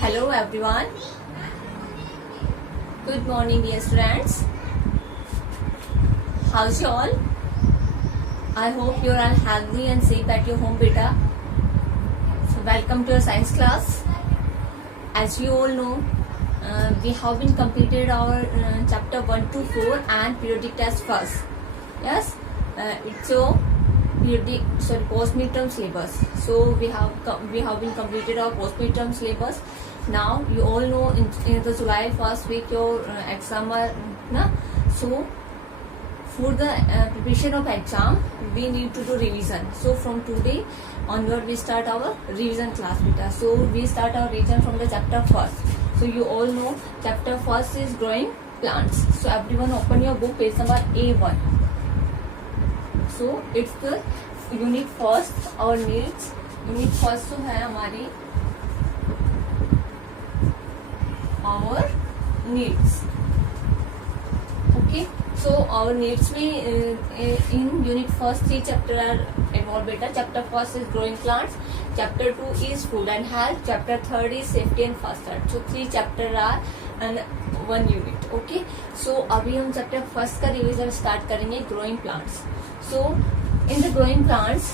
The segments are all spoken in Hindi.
Hello everyone. Good morning dear students. How's you all? I hope you are all healthy and safe at your home beta. So welcome to your science class. As you all know, we have been completed our chapter 1 to 4 and periodic test first. Yes, it's your post midterm syllabus. So we have been completed our post midterm syllabus. Now you all know in the July first week your exam are na. So for the preparation of exam we need to do revision. So from today onward we start our revision class beta. So we start our revision from the chapter first. So you all know chapter first is growing plants. So everyone open your book, page number A1. So it's the unit first, our needs. Unit first जो है हमारी our needs. Okay, so our needs में in unit first 3 chapter are involved beta. Chapter first is growing plants, chapter 2 is food and health, chapter 3rd is safety and first aid. So 3 chapter are and 1 unit. Okay, so अभी हम chapter first का revision start करेंगे growing plants. So in the growing plants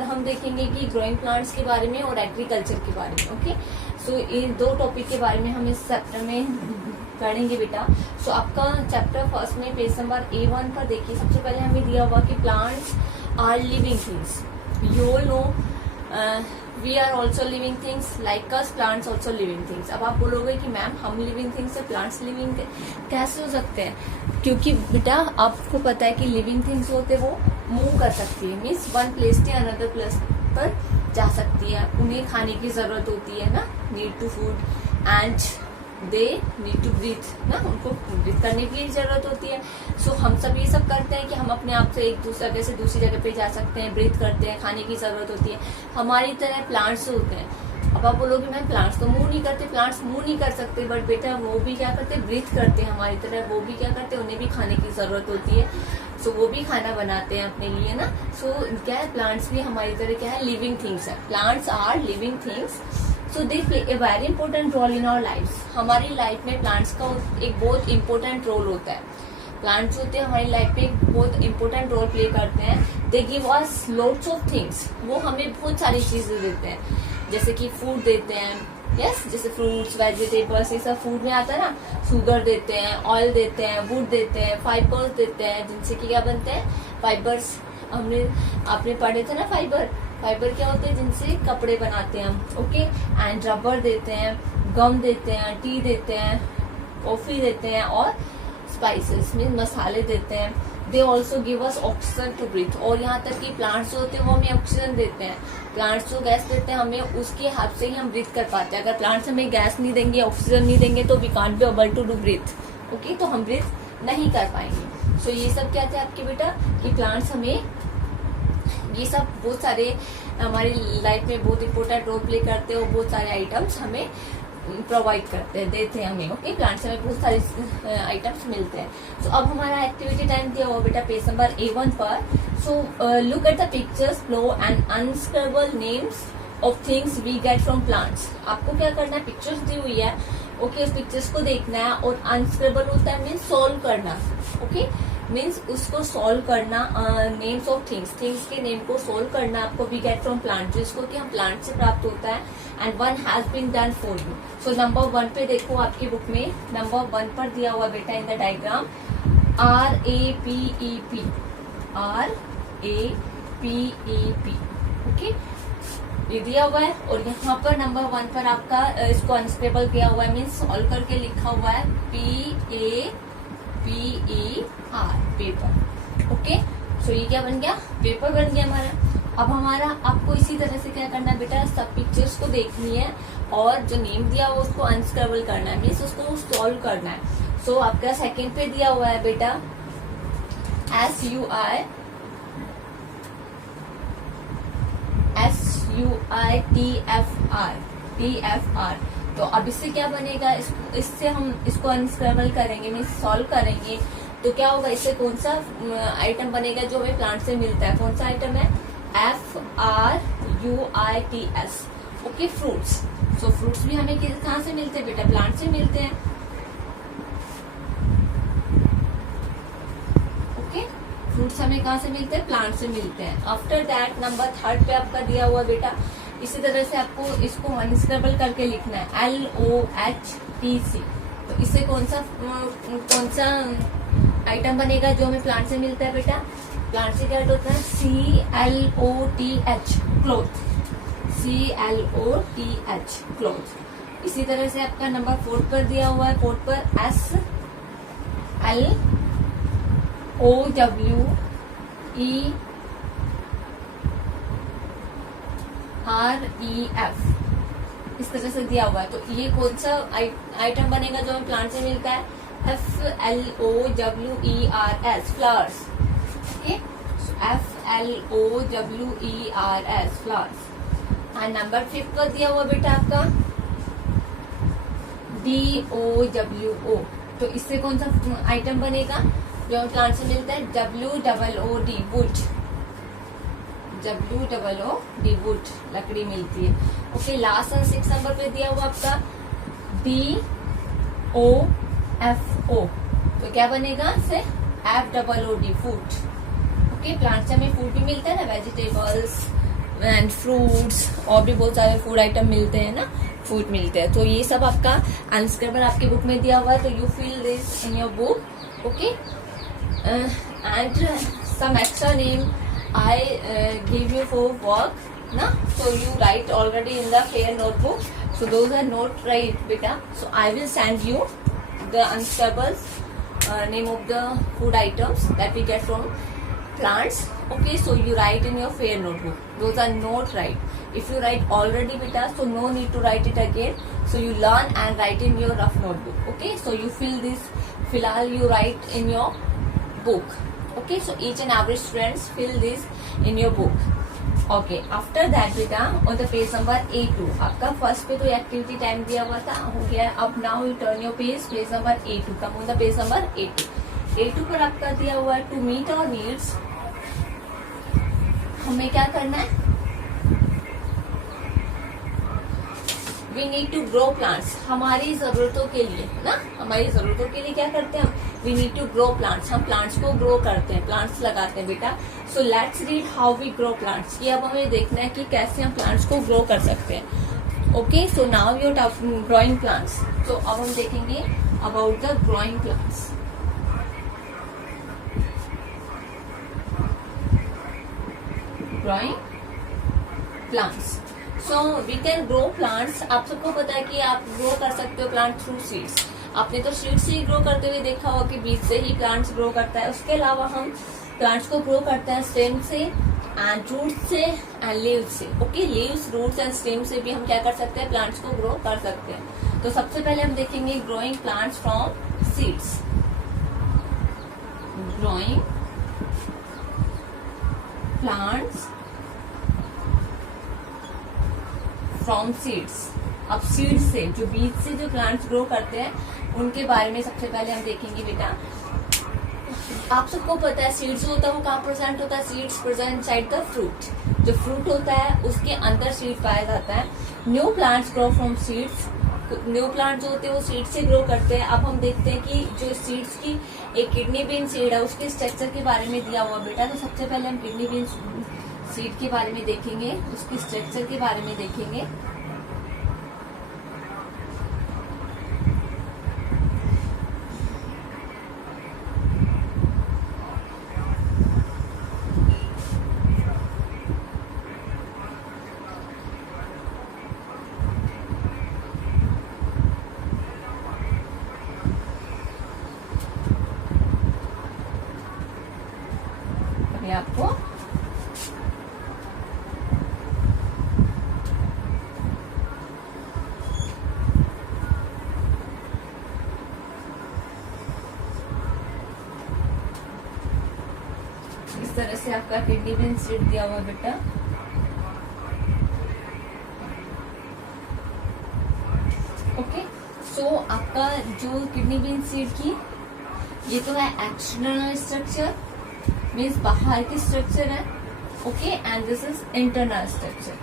हम देखेंगे कि ग्रोइंग प्लांट्स के बारे में और एग्रीकल्चर के बारे में. ओके, सो इन 2 टॉपिक के बारे में हम इस चैप्टर में पढ़ेंगे बेटा. सो आपका चैप्टर फर्स्ट में पेज नंबर A1 पर देखिए. सबसे पहले हमें दिया हुआ कि plants are living things. You all know we are also living things like us, plants also living things. अब आप बोलोगे कि मैम हम लिविंग थिंग्स है, प्लांट्स लिविंग कैसे हो सकते हैं? क्योंकि बेटा आपको पता है कि लिविंग थिंग्स होते वो मूव कर सकती है, मीन्स वन प्लेस से अनदर प्लेस पर जा सकती है. उन्हें खाने की जरूरत होती है ना, need to food and they need to breathe ना, उनको ब्रीथ करने की जरूरत होती है. सो हम सब ये सब करते हैं कि हम अपने आप से एक दूसरी जगह से दूसरी जगह पे जा सकते हैं, ब्रीथ करते हैं, खाने की जरूरत होती है. हमारी तरह प्लांट्स होते हैं. अब आप बोलोगे मैं प्लांट्स तो मूव नहीं करते, प्लांट्स मूव नहीं कर सकते, बट बेटा वो भी क्या करते हैं, ब्रीथ करते हैं हमारी तरह. वो भी क्या करते हैं, उन्हें भी खाने की जरूरत होती है. सो वो भी खाना बनाते हैं अपने लिए ना. सो क्या है, प्लांट्स भी हमारी तरह क्या है, लिविंग थिंग्स है. Plants are living things. So they play a very important role in our life. हमारी लाइफ में प्लांट्स का एक बहुत इंपॉर्टेंट रोल होता है. प्लांट्स होते हैं हमारी लाइफ में एक बहुत इंपॉर्टेंट रोल प्ले करते हैं. They give us lots of things. वो हमें बहुत सारी चीजें देते हैं, जैसे कि फूड देते हैं. यस, जैसे फ्रूट्स, वेजिटेबल्स, ये सब फूड में आता है ना. शुगर देते हैं, ऑयल देते हैं, वुड देते हैं, फाइबर्स देते हैं, जिनसे कि क्या बनते हैं, फाइबर्स. आपने पढ़े थे ना फाइबर. फाइबर क्या होते हैं, जिनसे कपड़े बनाते हैं हम. ओके, एंड रबर देते हैं, गम देते हैं, टी देते हैं, कॉफी देते हैं, और स्पाइसेस मीन मसाले देते हैं. They also give us oxygen to breathe. और यहाँ तक कि प्लांट्स जो होते हैं वो हमें ऑक्सीजन देते हैं. प्लांट्स जो गैस देते हैं हमें, उसके हेल्प से ही हम ब्रीथ कर पाते हैं. अगर प्लांट्स हमें गैस नहीं देंगे, ऑक्सीजन नहीं देंगे, तो we can't be able to do breathe. Okay, तो हम ब्रीथ नहीं कर पाएंगे. सो ये सब क्या थे आपके बेटा, कि प्लांट्स हमें ये सब बहुत सारे हमारी लाइफ में बहुत इंपॉर्टेंट रोल प्ले करते हैं, और बहुत सारे आइटम्स हमें प्रोवाइड करते हैं, देते हैं हमें. ओके, प्लांट्स हमें बहुत सारे आइटम्स मिलते हैं. तो अब हमारा एक्टिविटी टाइम दिया हुआ बेटा पेज नंबर A1 पर. So look at the pictures below and unscramble names of things we get from plants. आपको क्या करना है, पिक्चर्स दी हुई है. ओके, उस पिक्चर्स को देखना है, और अनस्क्रिबल होता है मीन्स सॉल्व करना. ओके, मीन्स उसको सॉल्व करना. नेम्स ऑफ थिंग्स, थिंग्स के नेम को सॉल्व करना आपको. वी गेट फ्रॉम प्लांट, जिसको कि हम प्लांट से प्राप्त होता है. And 1 has been done for you. So number 1 पे देखो आपकी बुक में नंबर 1 पर दिया हुआ बेटा in the diagram RAPEP. RAPEP. Okay, ये दिया हुआ है. और यहाँ पर नंबर 1 पर आपका इसको अनस्टेबल किया हुआ है, मीन्स सॉल्व करके लिखा हुआ है PAPER, पेपर. ओके, सो ये क्या बन गया, पेपर बन गया हमारा. अब हमारा आपको इसी तरह से क्या करना है बेटा, सब पिक्चर्स को देखनी है, और जो नेम दिया हुआ उसको अनस्क्रिबल करना है, मीन्स उसको सॉल्व करना है. सो आपका सेकंड पे दिया हुआ है बेटा SUITFR. तो अब इससे क्या बनेगा, इससे हम इसको अनस्क्रिबल करेंगे, मीन्स सॉल्व करेंगे. तो क्या होगा, इससे कौन सा आइटम बनेगा जो हमें प्लांट से मिलता है. कौन सा आइटम है, FRUITS. Okay, fruits. सो फ्रूट्स भी हमें कहाँ से मिलते हैं बेटा? प्लांट से मिलते हैं। ओके, फ्रूट्स हमें कहाँ से मिलते हैं? प्लांट से मिलते हैं। आफ्टर दैट नंबर 3 पे आपका दिया हुआ बेटा, इसी तरह से आपको इसको अनस्क्रेबल करके लिखना है, LOHTC। तो इससे कौन सा आइटम बनेगा जो हमें प्लांट से मिलता है बेटा? प्लांट से क्या होता है? CLOTH, cloth. CLOTH, cloth. इसी तरह से आपका नंबर 4 पर दिया हुआ है, 4 पर SLOWEREF, इस तरह से दिया हुआ है। तो ये कौन सा आइटम बनेगा जो हमें प्लांट से मिलता है? FLOWERS, flowers. Okay, FLOWERS, flowers. And number 5 पर दिया हुआ बेटा आपका DOWO। तो इससे कौन सा आइटम बनेगा जो हमें प्लांट से मिलता है? WOOD, would. WOOD, वुड, लकड़ी मिलती है। ओके, लास्ट और 6 नंबर पे दिया हुआ आपका DOFO। तो क्या बनेगा? से FOOD, फूड। ओके, प्लांट से हमें फूड भी मिलता है ना, वेजिटेबल्स एंड फ्रूट्स, और भी बहुत सारे फूड आइटम मिलते हैं ना, फूड मिलते हैं। तो ये सब आपका अनस्क्रेबल आपकी बुक में दिया हुआ है। तो you fill this in your book. Okay, and some extra name I give you for work, na? So you write already in the fair notebook. So those are not right, beta. So I will send you the unscrables, name of the food items that we get from plants. Okay, so you write in your fair notebook. Those are not right. If you write already, beta, so no need to write it again. So you learn and write in your rough notebook. Okay, so you fill this. Filal you write in your book. Okay, so each and every students fill this in your book. Okay, after that beta, on the page number A2, आपका फर्स्ट पे तो एक्टिविटी टाइम दिया हुआ था, हो गया। अब now U turn your page number A2, come on the page number A2। A2 पर आपका दिया हुआ है टू मीट आवर नीड्स, हमें क्या करना है? We need to grow plants, हमारी जरूरतों के लिए ना, हमारी जरूरतों के लिए क्या करते हैं हम? We need to grow plants, हम प्लांट्स को ग्रो करते हैं, प्लांट्स लगाते हैं बेटा। So let's read how we grow plants. ये अब हमें देखना है कि कैसे हम प्लांट्स को ग्रो कर सकते हैं। Okay, so now you're growing plants. तो अब हम देखेंगे about the growing plants. Growing plants, so we can grow plants. आप सबको पता है कि आप ग्रो कर सकते हो प्लांट थ्रू सीड्स। आपने तो सीड से ही ग्रो करते हुए देखा होगा कि बीज से ही प्लांट्स ग्रो करता है। उसके अलावा हम प्लांट्स को ग्रो करते हैं स्टेम से एंड रूट से एंड लीव्स से। Okay, leaves, roots and stem से भी हम क्या कर सकते हैं? प्लांट्स को ग्रो कर सकते हैं। तो सबसे पहले हम देखेंगे growing plants from seeds. Growing plants from seeds. अब सीड से, जो बीज से जो प्लांट्स ग्रो करते हैं, उनके बारे में सबसे पहले हम देखेंगे बेटा। आप सबको पता है सीड्स होता है वो कहाँ प्रेजेंट होता है? Seeds present side the fruit. जो फ्रूट होता है उसके अंदर सीड पाया जाता है। New plants grow from seeds. New plant जो होते हैं वो सीड से ग्रो करते हैं। अब हम देखते हैं कि जो सीड्स की एक किडनी बीन सीड है, उसके स्ट्रक्चर के बारे में दिया हुआ बेटा। तो सबसे पहले हम किडनी बीन सीड के बारे में देखेंगे, उसके स्ट्रक्चर के बारे में देखेंगे। आपको इस तरह से आपका किडनी बीन सीड दिया हुआ बेटा। ओके, सो आपका जो किडनी बीन सीड की, ये तो है एक्सटर्नल स्ट्रक्चर, मीन्स बाहर की स्ट्रक्चर है। Okay, and this is internal structure.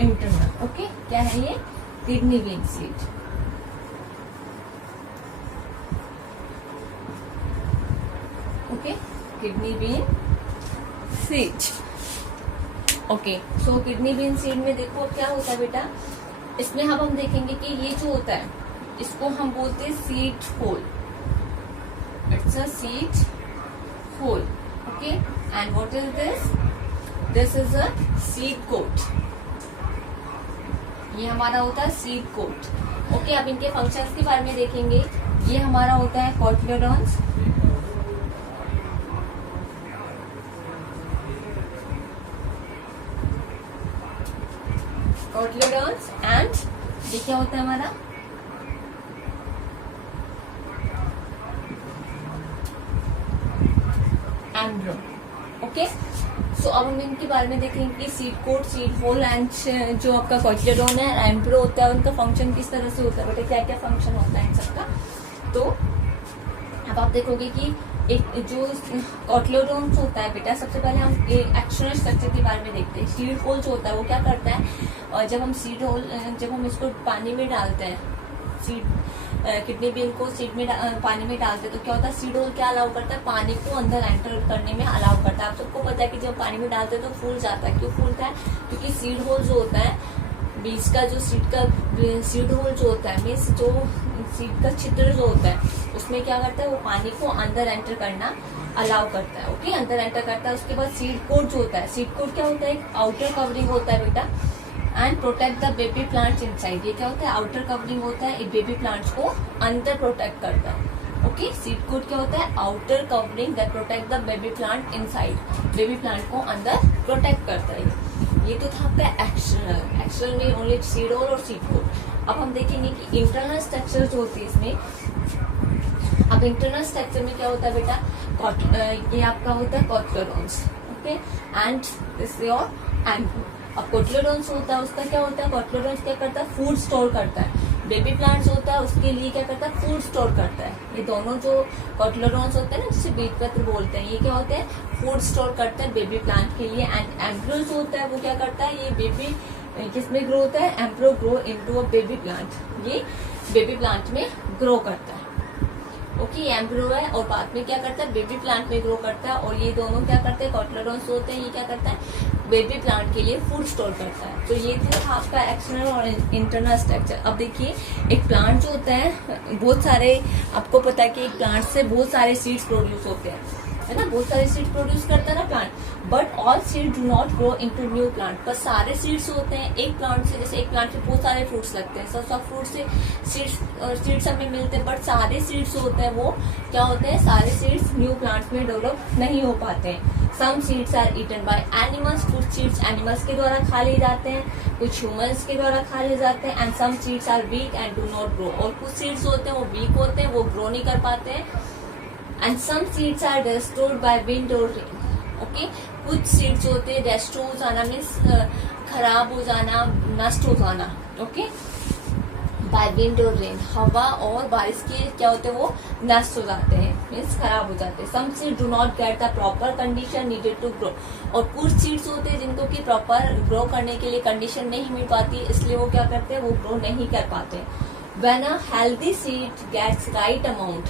Internal. Okay, क्या है ये? Kidney bean seed. Okay, kidney bean seed. Okay, सो किडनी बीन सीड में देखो अब क्या होता है बेटा, इसमें अब हम देखेंगे कि ये जो होता है इसको हम बोलते हैं seed hole. It's a seed hole. Okay, and what is this? This is a seed coat. ये हमारा होता है सीड कोट। ओके, अब इनके फंक्शंस के बारे में देखेंगे। ये हमारा होता है कोटिलेडॉन्स। कोटिलेडॉन्स एंड ये क्या होता है हमारा? एम्ब्रो। ओके, सो अब हम इनके बारे में देखेंगे कि seed coat, seed hole and जो आपका कोटिलेडॉन है, एम्ब्रो होता है, उनका फंक्शन किस तरह से होता है बेटा, क्या क्या फंक्शन होता है इन सबका। तो अब आप देखोगे कि एक जो कोटिलेडॉन होता है बेटा, सबसे पहले हम एक्सटर्नल स्ट्रक्चर के बारे में देखते हैं। सीड होल जो होता है वो क्या करता है, और जब हम इसको पानी में डालते हैं, सीड किडनी बीन को सीड में पानी में डालते हैं, तो क्या होता है, सीड होल क्या अलाउ करता है, पानी को अंदर एंटर करने में अलाउ करता है। आप सबको पता है कि जब पानी में डालते हैं तो फूल जाता है। क्यों फूलता है? क्योंकि सीड होल जो होता है, बीज का जो सीड होल जो होता है, मीन्स जो सीड का छिद्र जो होता है, उसमें क्या करता है, वो पानी को अंदर एंटर करना अलाउ करता है। ओके, अंदर एंटर करता है। उसके बाद सीड कोट जो होता है, सीड कोट क्या होता है, एक आउटर कवरिंग होता है बेटा, and protect the baby plants inside. ये क्या होता है, आउटर कवरिंग होता है, एक बेबी प्लांट्स को अंदर प्रोटेक्ट करता है। ओके, सीड कोट क्या होता है, outer covering that protect the baby plant inside. Baby plant को अंदर प्रोटेक्ट करता है। ये तो था आपका एक्सटर्नल। एक्सटर्नल में ओनली सीड होल और सीड कोट। अब हम देखेंगे कि इंटरनल स्ट्रक्चर जो होती है इसमें। अब इंटरनल स्ट्रक्चर में क्या होता है बेटा, ये आपका होता है cotyledons. Okay, and this your embryo. अब कोटिलेडॉन्स होता है, उसका क्या होता है, कोटिलेडॉन्स क्या करता है, फूड स्टोर करता है। बेबी प्लांट्स होता है, उसके लिए क्या करता है, फूड स्टोर करता है। ये दोनों जो कोटिलेडॉन्स होते हैं ना, जिसे बीजपत्र बोलते हैं, ये क्या होते हैं, फूड स्टोर करते हैं बेबी प्लांट के लिए। एंड एम्ब्रो जो होता है वो क्या करता है, ये बेबी किसमें ग्रो होता है, एम्ब्रो grow into a baby plant. ये बेबी प्लांट में ग्रो करता है। ओके, एम्ब्रो है और बाद में क्या करता है, बेबी प्लांट में ग्रो करता है। और ये दोनों क्या करते हैं, कोटिलेडॉन्स होते हैं, ये क्या करता है, बेबी प्लांट के लिए फूड स्टोर करता है। तो ये था आपका एक्सटर्नल और इंटरनल स्ट्रक्चर। अब देखिए, एक प्लांट जो होता है, बहुत सारे, आपको पता है कि एक प्लांट से बहुत सारे सीड्स प्रोड्यूस होते हैं, है ना, बहुत सारे सीड प्रोड्यूस करता है ना plant. But all seed do not grow into new plant. पर सारे सीड्स होते हैं एक प्लांट से, जैसे एक प्लांट से बहुत सारे फ्रूट्स लगते हैं, सब फ्रूट से सीड्स हमें मिलते हैं, बट सारे सीड्स होते हैं वो क्या होते हैं, सारे सीड्स न्यू प्लांट्स में डेवलप नहीं हो पाते हैं। Some seeds are eaten by animals. कुछ सीड्स एनिमल्स के द्वारा खा लिए जाते हैं, कुछ ह्यूमंस के द्वारा खा लिए जाते हैं। And some seeds are weak and do not grow. और कुछ सीड्स होते हैं वो वीक होते हैं, वो ग्रो नहीं कर पाते हैं। And some seeds are destroyed by wind और रेन। ओके, कुछ सीड्स होते हैं डेस्ट्रो हो जाना, मीन्स खराब हो जाना, नष्ट हो जाना। ओके, बाय विंड और रेन, हवा और बारिश के क्या होते हैं, वो नष्ट हो जाते हैं, मीन्स खराब हो जाते हैं। Some seed do not get the proper condition needed to grow. और कुछ सीड्स होते हैं जिनको कि प्रॉपर ग्रो करने के लिए कंडीशन नहीं मिल पाती, इसलिए वो क्या करते हैं, वो ग्रो नहीं कर पाते। When a healthy seed gets right amount.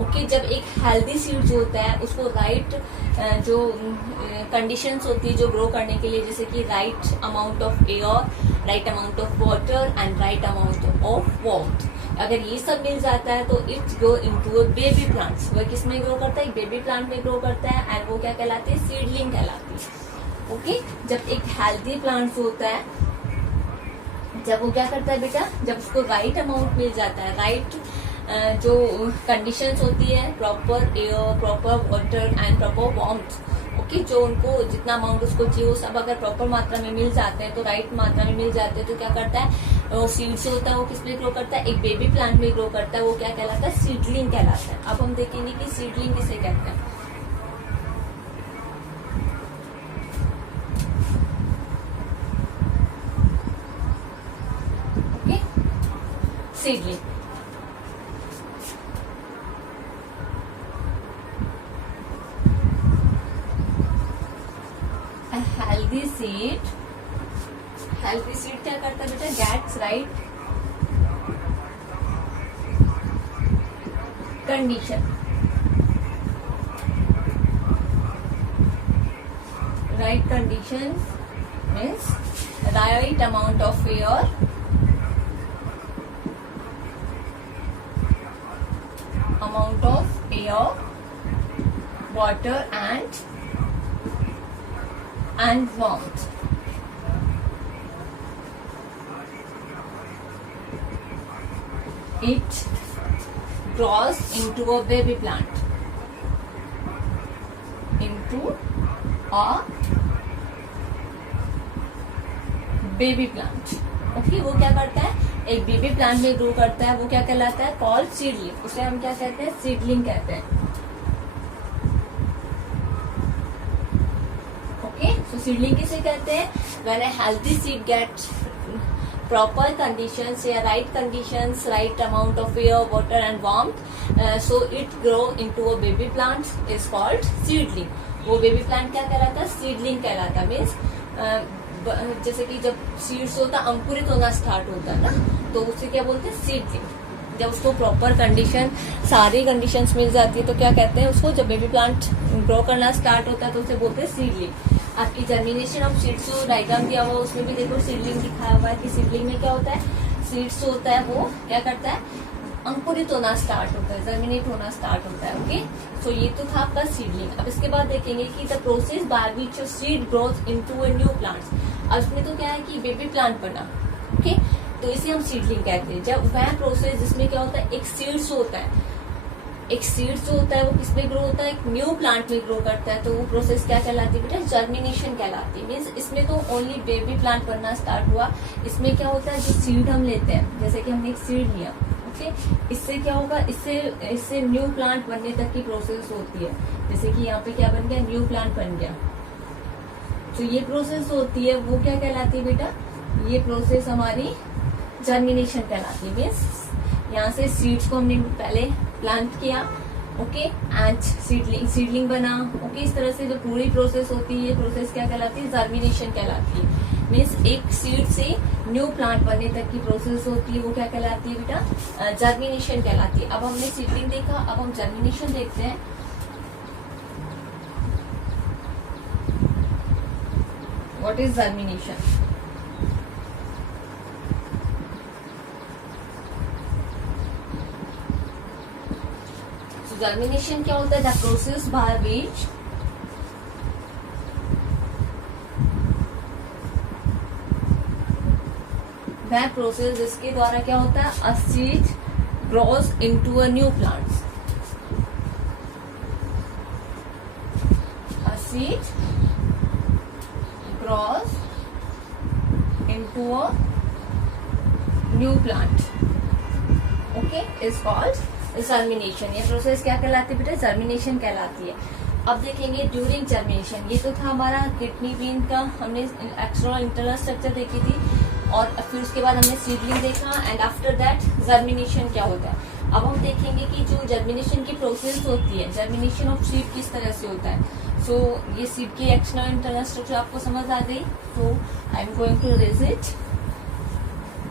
Okay, जब एक हेल्दी सीड जो होता है उसको राइट जो कंडीशंस होती है जो ग्रो करने के लिए, जैसे कि right amount of air, right amount of water and right amount of warmth, अगर ये सब मिल जाता है तो it's grow into a baby plants. वह किस में ग्रो करता है, बेबी प्लांट में ग्रो करता है, एंड वो क्या कहलाती है, सीडलिंग कहलाती है। ओके, जब एक हेल्दी प्लांट होता है, जब वो क्या करता है बेटा, जब उसको राइट अमाउंट मिल जाता है, राइट जो कंडीशंस होती है, proper air, proper water and proper warmth. Okay, जो उनको जितना अमाउंट उसको चाहिए वो सब अगर प्रॉपर मात्रा में मिल जाते हैं, तो राइट मात्रा में मिल जाते हैं, तो क्या करता है, वो सीड से होता है, वो किस में ग्रो करता है, एक बेबी प्लांट में ग्रो करता है, वो क्या कहलाता है, सीडलिंग कहलाता है। अब हम देखेंगे कि सीडलिंग किसे कहते हैं। Okay, seedling. हेल्थी सीड क्या करता है बेटा, gets right condition, right condition means right amount of air, water and warmth. It grows into a baby plant. Into a baby plant. Okay, वो क्या करता है, एक बेबी प्लांट में ग्रो करता है, वो क्या कहलाता है, कॉल्ड सीडलिंग. उसे हम क्या कहते हैं, सीडलिंग कहते हैं. ओके, सो सीडलिंग किसे कहते हैं, when a healthy seed gets proper conditions या right conditions, right amount of air, water and warmth, so it grow into a baby plant is called seedling. वो baby plant क्या कहलाता है, seedling कहलाता है. मीन्स जैसे कि जब सीड्स होता है, अंकुरित होना स्टार्ट होता है ना, तो उसे क्या बोलते हैं, सीडलिंग. जब उसको प्रॉपर कंडीशन, सारी कंडीशंस मिल जाती है तो क्या कहते हैं उसको, जब बेबी प्लांट ग्रो करना स्टार्ट होता है तो उसे बोलते हैं सीडलिंग. आपकी जर्मिनेशन ऑफ सीड्स जो डायग्राम दिया हुआ है उसमें भी देखो सीडलिंग दिखाया हुआ है कि सीडलिंग में क्या होता है, सीड्स होता है वो क्या करता है, अंकुरित होना स्टार्ट होता है, जर्मिनेट होना स्टार्ट होता है. ओके, सो ये तो था आपका सीडलिंग. अब इसके बाद देखेंगे कि the process by which seed growth into a new plants. अब इसमें तो क्या है कि बेबी प्लांट बना. ओके, तो इसे हम सीडलिंग कहते हैं. जब वह प्रोसेस जिसमें क्या होता है, एक सीड्स होता है, एक सीड्स जो होता है वो किसमें ग्रो होता है, एक न्यू प्लांट में ग्रो करता है, तो वो प्रोसेस क्या कहलाती है बेटा, जर्मिनेशन कहलाती है. मीन्स इसमें तो ओनली बेबी प्लांट बनना स्टार्ट हुआ. इसमें क्या होता है, जो सीड हम लेते हैं, जैसे कि हमने एक सीड लिया, ओके, इससे क्या होगा, इससे न्यू प्लांट बनने तक की प्रोसेस होती है. जैसे कि यहाँ पे क्या बन गया, न्यू प्लांट बन गया. तो ये प्रोसेस होती है वो क्या कहलाती है बेटा, ये प्रोसेस हमारी जर्मिनेशन कहलाती है. मीन्स यहाँ से सीड्स को हमने पहले प्लांट किया, ओके, एंड सीडलिंग बना. ओके, इस तरह से जो पूरी प्रोसेस होती है, ये प्रोसेस क्या कहलाती है, जर्मिनेशन कहलाती है. मीन्स एक सीड से न्यू प्लांट बनने तक की प्रोसेस होती है, वो क्या कहलाती है बेटा, जर्मिनेशन कहलाती है. अब हमने सीडलिंग देखा, अब हम जर्मिनेशन देखते हैं. What is germination? जर्मिनेशन क्या होता है, द प्रोसेस बाय विच वह प्रोसेस जिसके द्वारा क्या होता है, a seed grows into a new plants. A seed grows into a new plant, okay, is called germination. ये प्रोसेस क्या कहलाती है बेटा, जर्मिनेशन कहलाती है. अब देखेंगे ड्यूरिंग जर्मिनेशन. ये तो था हमारा किडनी बीन का, हमने एक्सटर्नल इंटरनल स्ट्रक्चर देखी थी, और फिर उसके बाद हमने सीडलिंग देखा, एंड आफ्टर दैट जर्मिनेशन क्या होता है. अब हम देखेंगे कि जो जर्मिनेशन की प्रोसेस होती है, जर्मिनेशन ऑफ सीड किस तरह से होता है. सो ये सीड की एक्सटर्नल इंटरनल स्ट्रक्चर आपको समझ आ गई, तो I am going to raise it.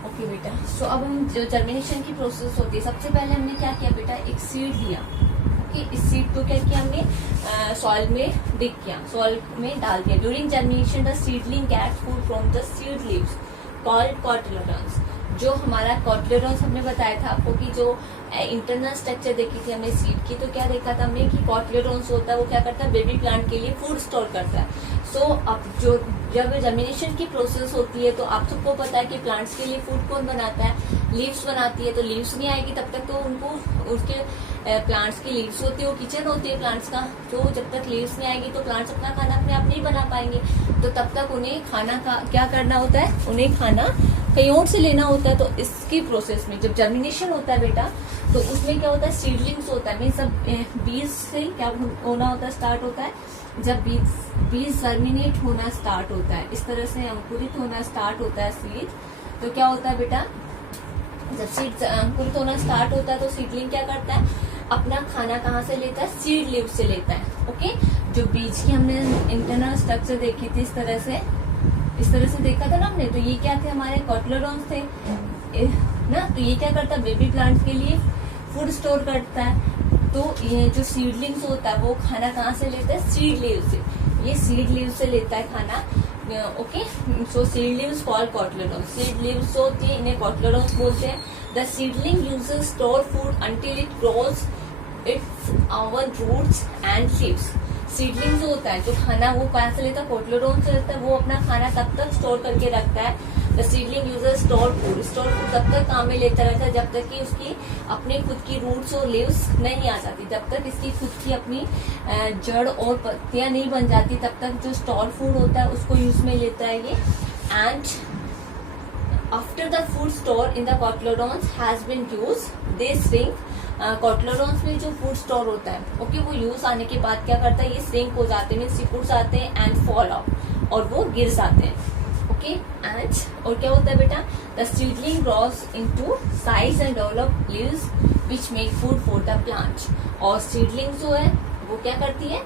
Okay बेटा, सो अब हम जो जर्मिनेशन की प्रोसेस होती है, सबसे पहले हमने क्या किया बेटा, एक सीड लिया. ओके, इस सीड को क्या किया हमने, सॉइल में डिग किया, सॉइल में डाल दिया. During germination the seedling gets food from the seed leaves called cotyledons. जो हमारा कॉटिलेडॉन्स हमने बताया था आपको कि जो इंटरनल स्ट्रक्चर देखी थी हमने सीड की, तो क्या देखा था हमने कि कॉटिलेडॉन्स होता है वो क्या करता है, बेबी प्लांट के लिए फूड स्टोर करता है. सो अब जो जब जर्मिनेशन की प्रोसेस होती है तो आप सबको पता है कि प्लांट्स के लिए फूड कौन बनाता है, लीव्स बनाती है. तो लीव्स नहीं आएगी तब तक तो उनको उसके प्लांट्स की लीव्स होती है, वो किचन होती है प्लांट्स का. तो जब तक लीव्स नहीं आएगी तो प्लांट्स अपना खाना अपने आप नहीं बना पाएंगे. तो तब तक उन्हें खाना का क्या करना होता है, उन्हें खाना कहीं और से लेना होता है. तो इसकी प्रोसेस में जब जर्मिनेशन होता है बेटा, तो उसमें क्या होता है, सीडलिंग्स होता है. मीन सब बीज से क्या होना होता है, स्टार्ट होता है. जब बीज जर्मिनेट होना स्टार्ट होता है, इस तरह से अंकुरित होना स्टार्ट होता है सीड, तो क्या होता है बेटा, जब सीड अंकुरित होना स्टार्ट होता है तो सीडलिंग क्या करता है, अपना खाना कहाँ से लेता है, सीड लीव से लेता है. ओके, जो बीज की हमने इंटरनल स्ट्रक्चर देखी थी इस तरह से, इस तरह से देखा था ना हमने। तो ये क्या थे, हमारे कॉटलेडॉन्स थे ना। तो ये क्या करता है, बेबी प्लांट्स के लिए फूड स्टोर करता है। तो ये जो सीडलिंग्स होता है वो खाना कहाँ से लेता है, सीड लीव से। ये सीड लीव से लेता है खाना। Okay, so seed leaves called cotyledons. Seed leaves जो होती है इन्हें कॉटलेडॉन्स बोलते हैं। The seedling uses store food until it grows its our roots and leaves. Seedling जो होता है, जो खाना वो कहाँ से लेता है, कोटलेडोन से लेता है। वो अपना खाना तब तक स्टोर करके रखता है। The seedling user store food तब तक काम में लेता रहता है जब तक कि उसकी अपनी खुद की रूट्स और लीव्स नहीं आ जाती, जब तक इसकी खुद की अपनी जड़ और पत्तियां नहीं बन जाती, तब तक जो स्टोर फूड होता है उसको यूज में लेता है ये। And after the food store in the cotyledons has been use they shrink. Cotyledons में जो फूड स्टोर होता है, ओके, वो यूज आने के बाद क्या करता है, ये श्रिंक हो जाते हैं, मीन सिकुड़ जाते हैं एंड फॉल आउट, और वो गिर जाते हैं। ओके, एंड और क्या होता है बेटा, the seedling grows into size and develop leaves which make food for the plant. और सीडलिंग जो है वो क्या करती है,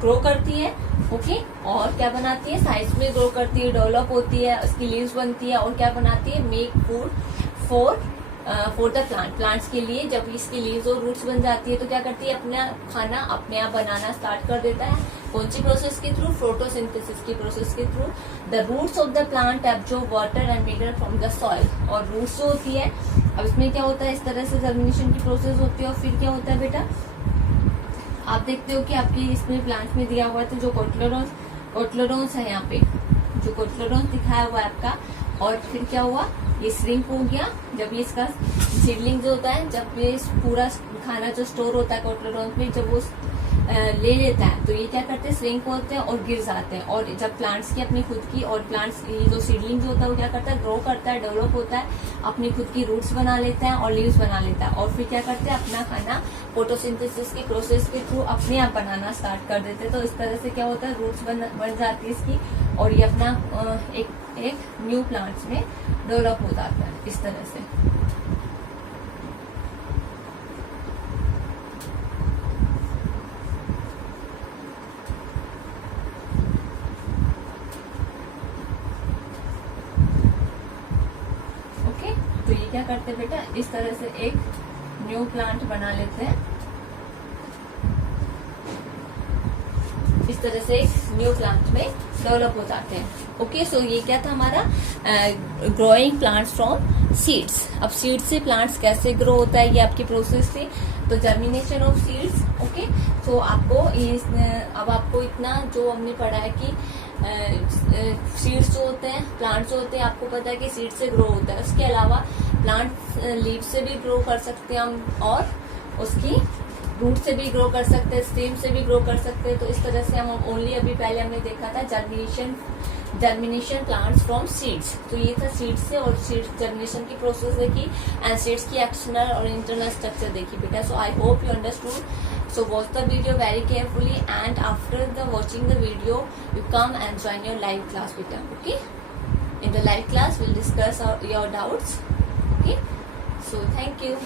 ग्रो करती है। ओके, और क्या बनाती है, साइज में ग्रो करती है, डेवलप होती है, उसकी लीव्स बनती है, और क्या बनाती है, make food for the plants के लिए। जब इसकी लीव्स और रूट्स बन जाती है तो क्या करती है, अपना खाना अपने आप बनाना स्टार्ट कर देता है। कौन सी प्रोसेस के थ्रू, फोटोसिंथेसिस की प्रोसेस के through. The roots of the plant absorb water and mineral from the soil. और रूट्स जो होती है, अब इसमें क्या होता है, इस तरह से जर्मिनेशन की प्रोसेस होती है। और फिर क्या होता है बेटा, आप देखते हो कि आपके इसमें प्लांट में दिया हुआ है, तो जो कोटलेडॉन्स है यहाँ पे, जो कोटलेडॉन्स दिखाया हुआ है आपका, और फिर क्या हुआ, ये श्रिंक हो गया। जब ये इसका सीडलिंग जो होता है, जब ये पूरा खाना जो स्टोर होता है कोटलेडॉन्स में, जब वो ले लेता है तो ये क्या करते हैं, श्रिंक होते हैं और गिर जाते हैं। और जब प्लांट्स की अपनी खुद की, और प्लांट्स ये जो सीडलिंग जो होता है वो क्या करता है, ग्रो करता है, डेवलप होता है, अपनी खुद की रूट्स बना लेता है और लीव्स बना लेता है। और फिर क्या करते हैं, अपना खाना फोटोसिंथेसिस की प्रोसेस के थ्रू अपने आप बनाना स्टार्ट कर देते हैं। तो इस तरह से क्या होता है, रूट्स बन जाती है इसकी, और ये अपना एक न्यू प्लांट्स में डेवलप हो जाता है इस तरह से। ओके, तो ये क्या करते हैं बेटा, इस तरह से एक न्यू प्लांट बना लेते हैं। इस तरह से एक न्यू प्लांट में डेवलप हो जाते हैं। ओके, सो ये क्या था हमारा, ग्रोइंग प्लांट्स फ्रॉम सीड्स। अब सीड से प्लांट्स कैसे ग्रो होता है, ये आपकी प्रोसेस थी। तो जर्मिनेशन ऑफ सीड्स। ओके, सो आपको अब आपको इतना जो हमने पढ़ा है कि सीड्स जो होते हैं, प्लांट्स जो होते हैं, आपको पता है कि सीड से ग्रो होता है। उसके अलावा प्लांट लीव से भी ग्रो कर सकते हैं हम, और उसकी रूट से भी ग्रो कर सकते हैं, स्टेम से भी ग्रो कर सकते हैं। तो इस तरह से हम ओनली अभी पहले हमने देखा था जर्मिनेशन प्लांट्स फ्रॉम सीड्स। तो ये था सीड्स से, और सीड्स जर्मिनेशन की प्रोसेस देखी, एंड सीड्स की एक्सटर्नल और इंटरनल स्ट्रक्चर देखी बेटा। So I hope you understood. So watch the video very carefully, and after watching the video, you come and join your live class with them. Okay? In the live class, we'll discuss your doubts. Okay? So thank you.